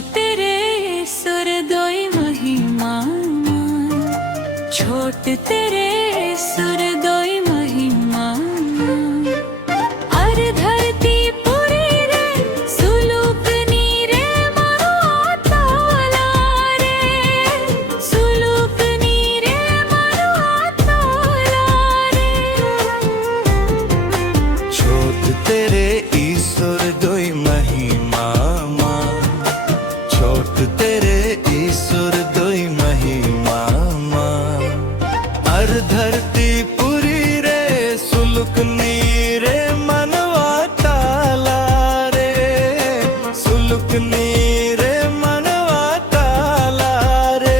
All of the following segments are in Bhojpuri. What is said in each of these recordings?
तेरे सुरदोई महिमा, छोट तेरे सुरदोई महिमा। अर धरती पुरी रे सुलूकनी रे मरुआताला रे, सुलूकनी रे मरुआताला रे। छोट तेरे ईश्वर दोई महिमा, छोट तेरे ईश्वर दोई महिमा। अर धरती पुरी रे सुलुकनी रे मनवा ताला रे, सुलुकनी रे मनवा ताला रे।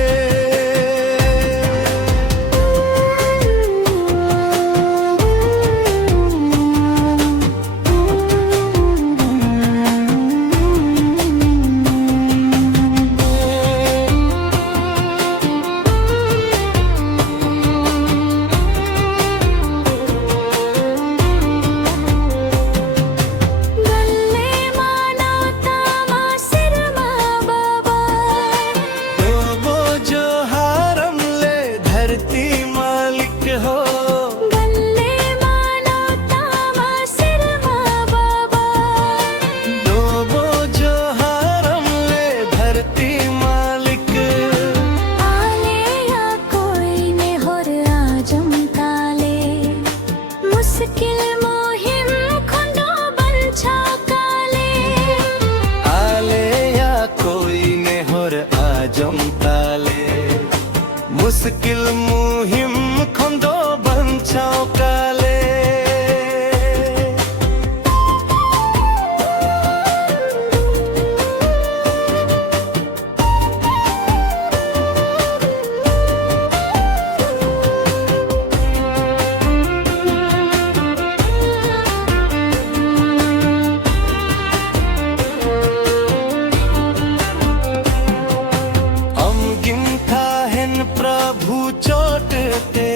मुश्किल मुहिम खुंदो बंचाओ काले। प्रभु चोट ते